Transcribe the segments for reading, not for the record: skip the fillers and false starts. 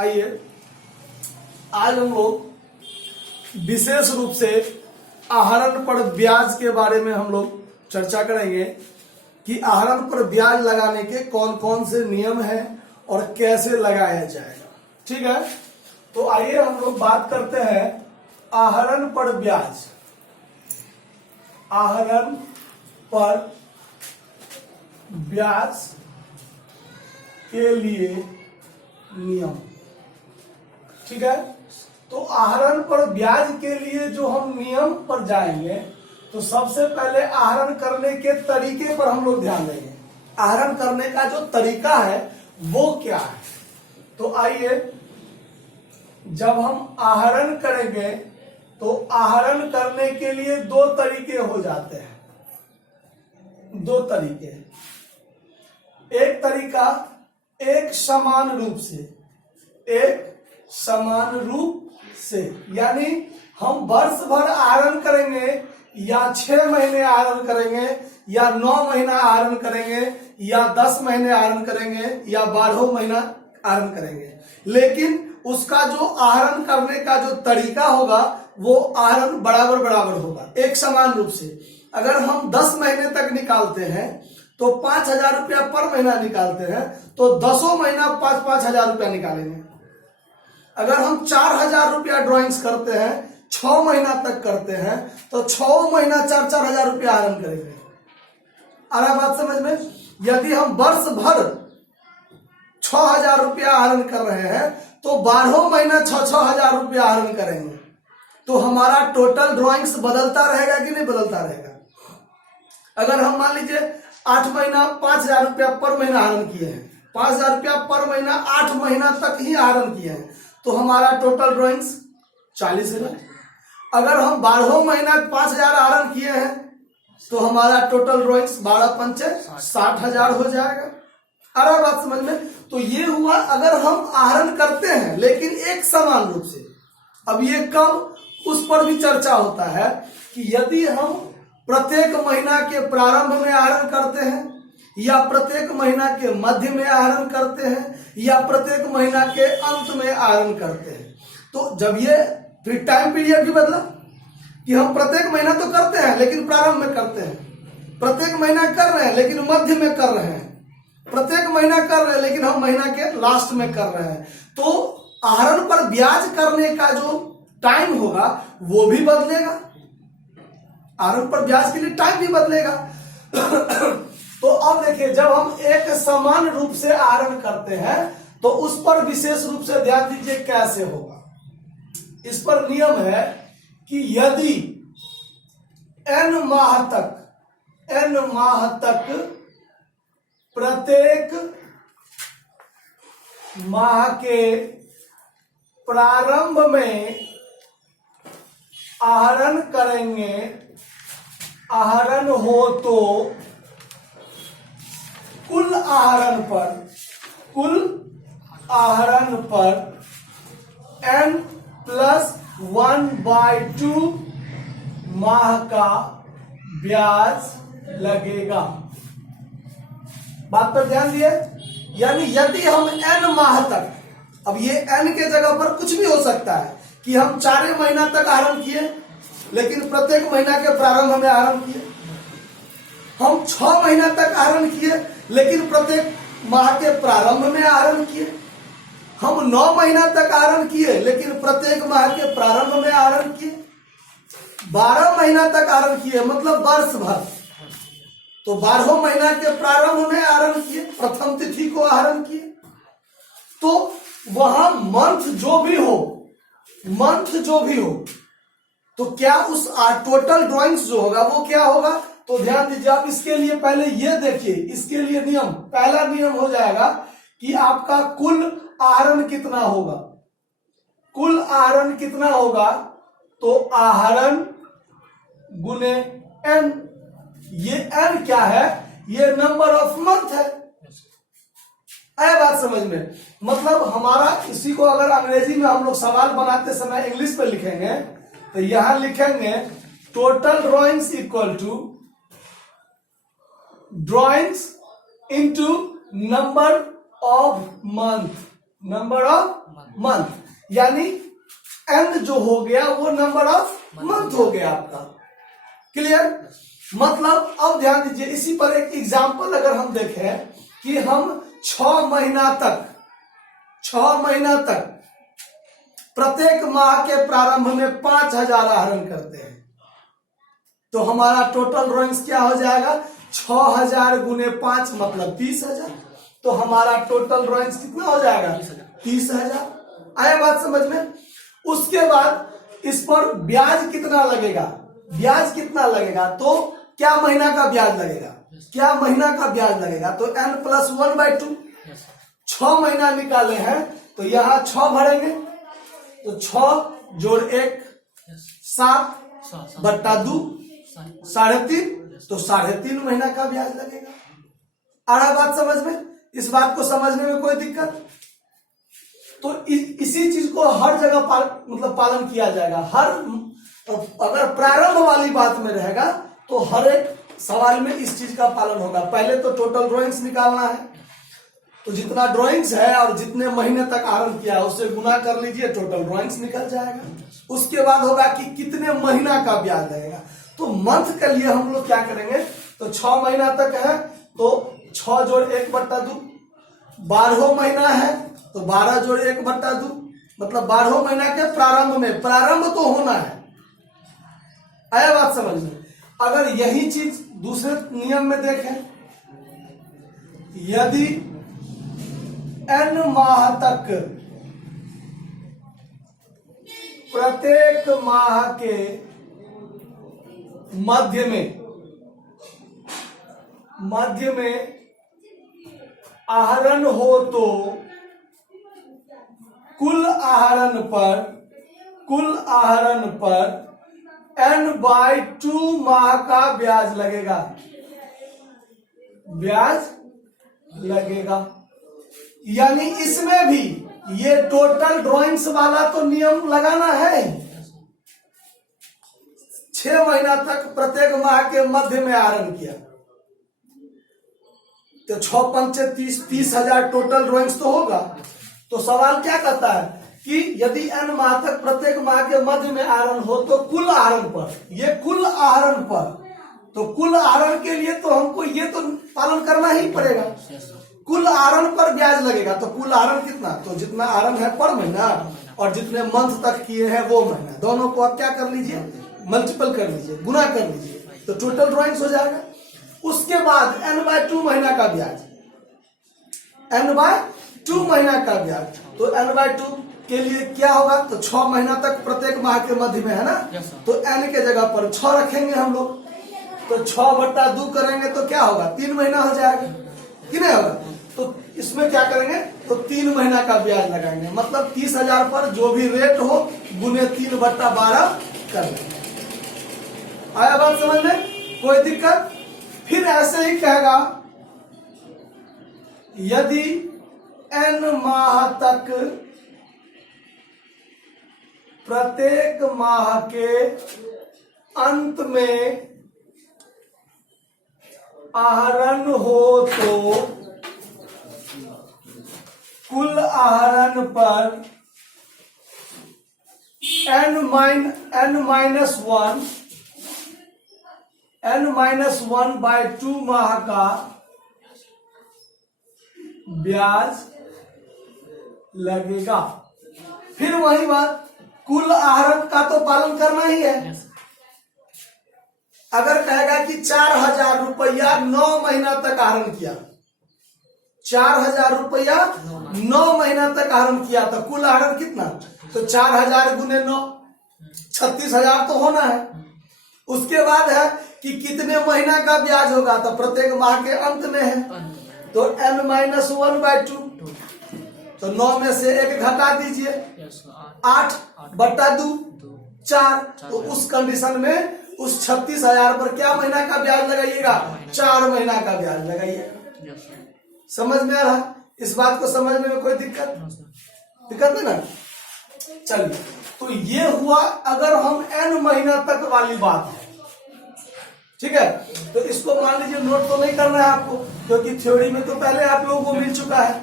आइए आज हम लोग विशेष रूप से आहरण पर ब्याज के बारे में हम लोग चर्चा करेंगे कि आहरण पर ब्याज लगाने के कौन कौन से नियम हैं और कैसे लगाया जाएगा। ठीक है, तो आइए हम लोग बात करते हैं आहरण पर ब्याज। आहरण पर ब्याज के लिए नियम। ठीक है, तो आहरण पर ब्याज के लिए जो हम नियम पर जाएंगे तो सबसे पहले आहरण करने के तरीके पर हम लोग ध्यान देंगे। आहरण करने का जो तरीका है वो क्या है। तो आइए, जब हम आहरण करेंगे तो आहरण करने के लिए दो तरीके हो जाते हैं। दो तरीके, एक तरीका एक समान रूप से, यानी हम वर्ष भर आहरण करेंगे या 6 महीने आहरण करेंगे या 9 महीना आहरण करेंगे या 10 महीने आहरण करेंगे या 12 महीना आहरण करेंगे, लेकिन उसका जो आहरण करने का जो तरीका होगा वो आहरण बराबर बराबर होगा, एक समान रूप से। अगर हम 10 महीने तक निकालते हैं तो 5,000 रुपया पर महीना निकालते हैं तो 10 महीना 5,000 रुपया निकालेंगे। अगर हम 4,000 रुपया ड्राइंग्स करते हैं 6 महीना तक करते हैं तो 6 महीना 4,000 रुपया आहरण करेंगे। आ रहा बात समझ में। यदि हम वर्ष भर 6,000 रुपया आहरण कर रहे हैं तो 12 महीना 6,000 रुपया आहरण करेंगे, तो हमारा टोटल ड्राइंग्स बदलता रहेगा कि नहीं बदलता रहेगा। अगर हम मान लीजिए 8 महीना 5,000 रुपया पर महीना आहरण किए हैं, 5,000 रुपया पर महीना 8 महीना तक ही आहरण किए हैं, तो हमारा टोटल ड्राइंग्स 40,000। अगर हम 12 महीना 5,000 आहरण किए हैं तो हमारा टोटल ड्राइंग्स 12 पंचे 60,000 हो जाएगा। अरे बात समझ में। तो ये हुआ अगर हम आहरण करते हैं लेकिन एक समान रूप से। अब ये कब, उस पर भी चर्चा होता है कि यदि हम प्रत्येक महीना के प्रारंभ में आहरण करते हैं या प्रत्येक महीना के मध्य में आहरण करते हैं या प्रत्येक महीना के अंत में आहरण करते हैं, तो जब ये फिर टाइम पीरियड भी बदला कि हम प्रत्येक महीना तो करते हैं लेकिन प्रारंभ में करते हैं, प्रत्येक महीना कर रहे हैं लेकिन मध्य में कर रहे हैं, प्रत्येक महीना कर रहे हैं लेकिन हम महीना के लास्ट में कर रहे हैं, तो आहरण पर ब्याज करने का जो टाइम होगा वो भी बदलेगा। आहरण पर ब्याज के लिए टाइम भी बदलेगा। तो अब देखिए, जब हम एक समान रूप से आहरण करते हैं तो उस पर विशेष रूप से ध्यान दीजिए कैसे होगा। इस पर नियम है कि यदि n माह तक प्रत्येक माह के प्रारंभ में आहरण करेंगे, आहरण हो तो कुल आहरण पर n+1/2 माह का ब्याज लगेगा। बात पर ध्यान दिए। यानी यदि हम n माह तक, अब ये n के जगह पर कुछ भी हो सकता है कि हम 4 महीना तक आहरण किए लेकिन प्रत्येक महीना के प्रारंभ में आहरण किए, हम 6 महीना तक आहरण किए लेकिन प्रत्येक माह के प्रारंभ में आहरण किए, हम 9 महीना तक आहरण किए लेकिन प्रत्येक माह के प्रारंभ में आहरण किए, 12 महीना तक आहरण किए मतलब वर्ष भर, तो 12 महीना के प्रारंभ में आहरण किए, प्रथम तिथि को आहरण किए, तो वहां मंथ जो भी हो तो क्या उस टोटल ड्राइंग्स जो होगा वो क्या होगा। तो ध्यान दीजिए आप, इसके लिए पहले ये देखिए, इसके लिए नियम, पहला नियम हो जाएगा कि आपका कुल आहरण कितना होगा। कुल आहरण कितना होगा तो आहरण गुने n। ये n क्या है, ये नंबर ऑफ मंथ है। आया बात समझ में। मतलब हमारा, इसी को अगर अंग्रेजी में हम लोग सवाल बनाते समय इंग्लिश पे लिखेंगे तो यहां लिखेंगे total drawings equal to drawings into number of month. Number of month, यानी एन जो हो गया वो नंबर ऑफ मंथ हो गया आपका। क्लियर? मतलब अब ध्यान दीजिए, इसी पर एक एग्जांपल अगर हम देखें कि हम 6 महीना तक प्रत्येक माह के प्रारंभ में 5000 आहरण करते हैं, तो हमारा टोटल ड्रॉइंग्स क्या हो जाएगा? 6000 गुने 5 मतलब 30,000। तो हमारा टोटल ड्रॉइंग्स कितना हो जाएगा? 30,000। आया बात समझ में? उसके बाद इस पर ब्याज कितना लगेगा? ब्याज कितना लगेगा? तो क्या महीना का ब्याज लगेगा? क्या महीना का ब्याज लगेगा? तो n+1/2। 6 महीना निकाले हैं तो यहां 6 भरेंगे, तो 6 जोड़ 1 7 बट्टा 2 3.5, तो 3.5 महीना का ब्याज लगेगा। आ रहा बात समझ में? इस बात को समझने में कोई दिक्कत? तो इसी चीज को हर जगह पालन किया जाएगा। हर अगर प्रारंभ वाली बात में रहेगा तो हर एक सवाल में इस चीज का पालन होगा। पहले तो टोटल ड्राइंग्स निकालना है, तो जितना ड्राइंग्स है और जितने महीने तक आहरण किया है उससे गुना कर लीजिए, टोटल ड्राइंग्स निकल जाएगा। उसके बाद होगा कि कितने महीना का ब्याज लगेगा। तो मंथ के लिए हम लोग क्या करेंगे? तो 6 महीना तक है तो 6 जोड़ 1/2, 12 महीना है तो 12 जोड़ 1/2, मतलब 12 महीना के प्रारंभ में, प्रारंभ तो होना है। आया बात समझ में? अगर यही चीज दूसरे नियम में देखें, यदि n माह तक प्रत्येक माह के मध्य में आहरण हो तो कुल आहरण पर n/2 माह का ब्याज लगेगा। यानी इसमें भी ये टोटल ड्राइंग्स वाला तो नियम लगाना है। 6 महीना तक प्रत्येक माह के मध्य में आहरण किया तो 6×5 30,000 टोटल ड्राइंग्स तो होगा। तो सवाल क्या कहता है कि यदि n माह तक प्रत्येक माह के मध्य में आहरण हो तो कुल आहरण पर, ये कुल आहरण पर, तो कुल आहरण के लिए तो हमको ये तो पालन करना ही पड़ेगा। कुल आहरण पर ब्याज लगेगा, तो कुल आहरण कितना? तो जितना आहरण है पर महीना और जितने मंथ तक किए हैं वो महीना, दोनों को आप क्या कर लीजिए? मल्टीपल कर लीजिए, गुना कर लीजिए, तो टोटल ड्राइंग्स हो जाएगा। उसके बाद n/2 महीना का ब्याज, n/2 महीना का ब्याज, तो n/2 के लिए क्या होगा? तो 6 महीना तक प्रत्येक माह के मध्य में है ना, तो n के जगह पर 6 रखेंगे हम लोग, तो 6/2 करेंगे तो क्या होगा? 3 महीना हो जाएगा कि नहीं होगा? तो इसमें क्या करेंगे? तो 3 महीना का ब्याज लगाएंगे, मतलब 30,000 पर जो भी रेट हो गुने 3/12 कर लेंगे। आया बात समझ में? कोई दिक्कत? फिर ऐसे ही कहेगा, यदि n माह तक प्रत्येक माह के अंत में आहरण हो तो कुल आहरण पर n-1/2 माह का ब्याज लगेगा। फिर वही बात, कुल आहरण का तो पालन करना ही है। अगर कहेगा कि 4,000 रुपया 9 महीना तक आहरण किया, 4,000 रुपया 9 महीना तक आहरण किया, तो कुल आहरण कितना? तो 4,000 गुने 9 36,000 तो होना है। उसके बाद है कि कितने महीना का ब्याज होगा, तो प्रत्येक माह के अंत में है, तो n-1/2, तो 9 में से 1 घटा दीजिए, 8/2 4, तो उस कंडीशन में उस 36,000 पर क्या महीना का ब्याज लगाइएगा? 4 महीना का ब्याज लगाइएगा। समझ में आ रहा? इस बात को समझने में कोई दिक्कत है ना? चलिए, तो ये हुआ अगर हम n महीना तक वाली बात है, ठीक है। तो इसको मान लीजिए नोट तो नहीं करना है आपको, क्योंकि थ्योरी में तो पहले आप लोगों को मिल चुका है।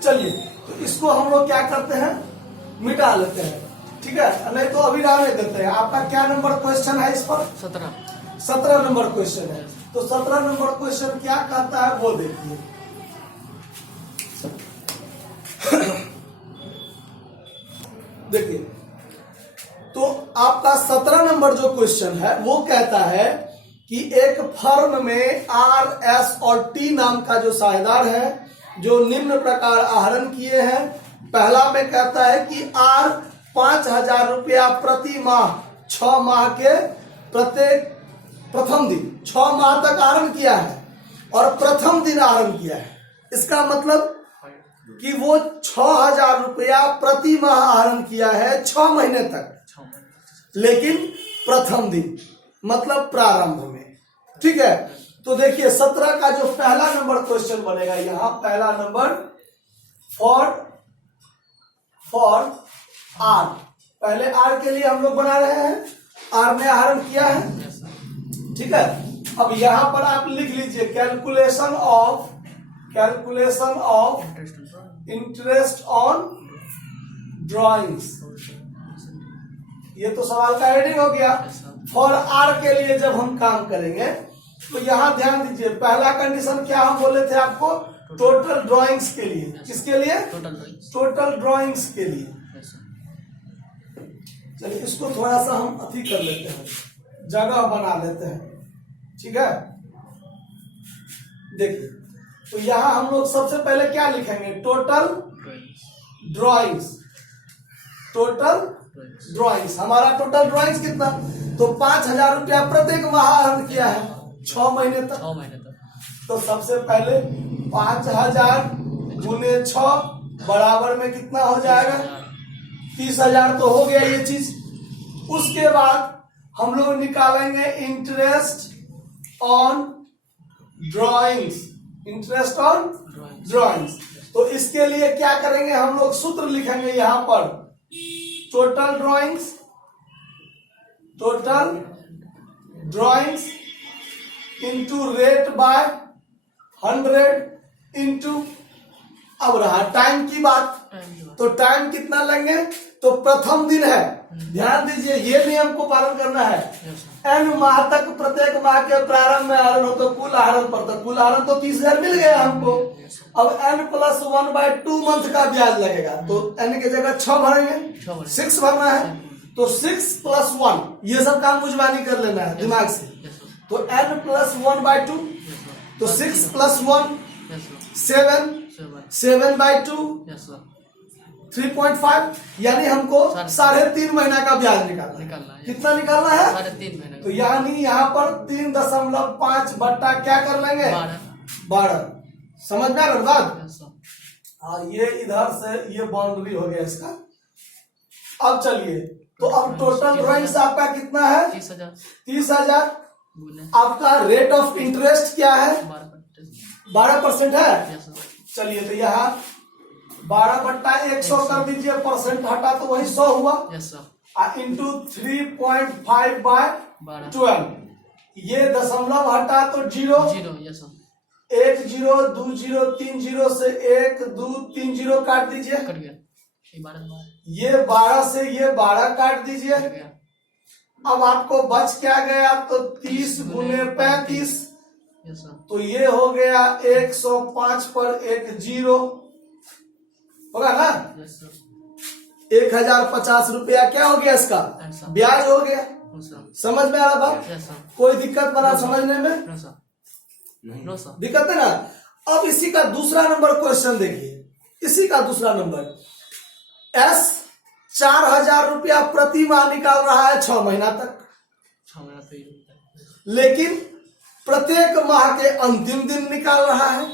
चलिए तो इसको हम लोग क्या करते हैं, मिटा लेते हैं, ठीक है, नहीं तो अभी रहने देते हैं। आपका क्या नंबर क्वेश्चन है इस पर? 17 नंबर क्वेश्चन है। तो 17 नंबर क्वेश्चन क्या कहता है वो देखिए। देखिए, तो आपका 17 नंबर जो क्वेश्चन है वो कहता है कि एक फर्म में आर, एस और टी नाम का जो साझेदार है जो निम्न प्रकार आहरण किए हैं। पहला में कहता है कि आर 5,000 रुपया प्रति माह 6 माह के प्रथम दिन 6 माह तक आहरण किया है और प्रथम दिन आहरण किया है। इसका मतलब कि वो 6,000 रुपया प्रति माह आहरण किया है 6 महीने तक, लेकिन प्रथम दिन मतलब प्रारंभ में, ठीक है। तो देखिए 17 का जो पहला नंबर क्वेश्चन बनेगा यहां, पहला नंबर फॉर आर, पहले आर के लिए हम लोग बना रहे हैं, आर ने आहरण किया है, ठीक है। अब यहां पर आप लिख लीजिए calculation of interest on drawings, ये तो सवाल का हेडिंग हो गया। फॉर आर के लिए जब हम काम करेंगे तो यहां ध्यान दीजिए, पहला कंडीशन क्या हम बोले थे आपको, टोटल ड्राइंग्स के लिए। किसके लिए? टोटल ड्राइंग्स के लिए। चलिए इसको थोड़ा सा हम अति कर लेते हैं, जगह बना लेते हैं, ठीक है। देखिए तो यहां हम लोग सबसे पहले क्या लिखेंगे, टोटल ड्राइंग्स। हमारा टोटल ड्राइंग्स कितना, तो 5,000 रुपया प्रत्येक माह आहरण किया है 6 महीने तक। तो सबसे पहले 5,000 गुने 6 बराबर में कितना हो जाएगा, 30,000 तो हो गया ये चीज। उसके बाद हम लोग निकालेंगे इंटरेस्ट ऑन ड्राइंग्स, तो इसके लिए क्या करेंगे हम लोग, सूत्र लिखेंगे यहां पर, total drawings into rate by 100 into, अब रहा टाइम की बात, तो टाइम कितना लेंगे, तो प्रथम दिन है, ध्यान दीजिए ये नियम को पालन करना है। n माह तक प्रत्येक माह के प्रारंभ में आहरण हो तो कुल आहरण पड़ता, कुल आहरण तो 30,000 मिल गया हमको। अब n+1/2 मंथ का ब्याज लगेगा, तो n की जगह 6 भरेंगे, 6 भरना है, तो 6+1 ये सब काम मुझबानी कर लेना है दिमाग से। तो n+1/2, तो 6+1 7/2 3.5, यानी हमको 3.5 महीना का ब्याज निकालना है। कितना निकालना है, 3.5 महीना। तो यानी यहाँ पर 3.5 बट्टा क्या कर लेंगे, 12। समझ में आ रहा बात? हाँ, ये इधर से ये बाउंड्री हो गया इसका। अब चलिए, तो अब टोटल ड्राइंग्स आपका कितना है, 30,000। आपका रेट ऑफ इंटरेस्ट क्या है, 12% है। चलिए तो यहाँ 12/100 कर दीजिए, परसेंट हटा तो वही 100 हुआ, इंटू 3.5/12, ये दशमलव हटा तो 0, 1 0 2 0 3 0 से 1 2 3 0 काट दीजिए, ये 12 से ये 12 काट दीजिए। अब आपको बच क्या गया, तो 30 गुने 35, तो ये हो गया 105 पर 1 0 होगा ना, 1050 रुपया क्या हो गया इसका, ब्याज हो गया। समझ में आ रहा बात? कोई दिक्कत बना समझने में? दिक्कत है ना। अब इसी का दूसरा नंबर क्वेश्चन देखिए, इसी का दूसरा नंबर, एस 4,000 रुपया प्रति माह निकाल रहा है 6 महीना तक, लेकिन प्रत्येक माह के अंतिम दिन निकाल रहा है।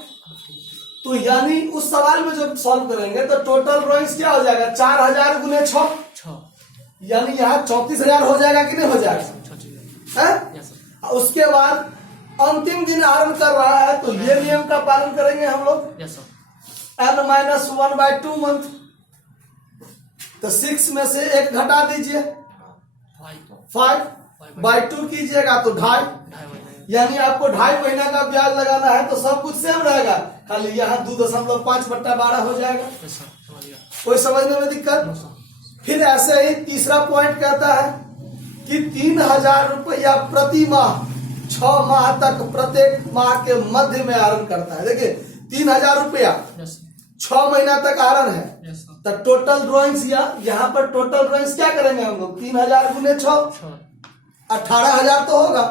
तो यानी उस सवाल में जब सॉल्व करेंगे तो टोटल ड्राइंग्स क्या हो जाएगा, 4,000 गुने 6, यानी यहाँ 34,000 हो जाएगा कि नहीं हो जाएगा, है? उसके बाद अंतिम दिन आहरण कर रहा है, तो ये नियम का पालन करेंगे हम लोग, n-1/2 मंथ, तो 6 में से 1 घटा दीजिए, 5/2 कीजिएगा तो 2.5, यानी आपको 2.5 महीना का ब्याज लगाना है। तो सब कुछ सेम रहेगा, खाली यहाँ 2.5/12 हो जाएगा। कोई समझने में दिक्कत? फिर ऐसे ही तीसरा पॉइंट कहता है कि 3,000 रुपया प्रति माह 6 माह तक प्रत्येक माह के मध्य में आहरण करता है। देखिए 3,000 रुपया 6 महीना तक आहरण है, तो टोटल ड्रॉइंग्स या यहाँ पर टोटल ड्रॉइंग्स क्या करेंगे हम लोग? 3,000 गुने 6 18,000 तो होगा।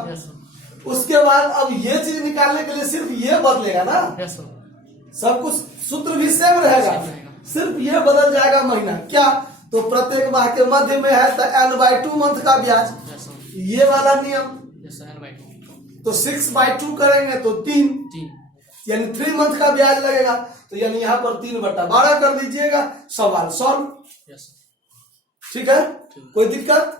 उसके बाद अब ये चीज निकालने के लिए सिर्फ ये बदलेगा ना, सब कुछ सूत्र भी सेम रहेगा, सिर्फ ये बदल जाएगा महीना। क्या? तो प्रत्येक माह के मध्य में है तो n/2 मंथ का ब्याज, ये वाला नियम। तो 6/2 करेंगे तो 3 यानी 3 मंथ का ब्याज लगेगा, तो यानी यहाँ पर 3/12 कर दीजिएगा, सवाल सॉल्व। ठीक है, कोई दिक्कत?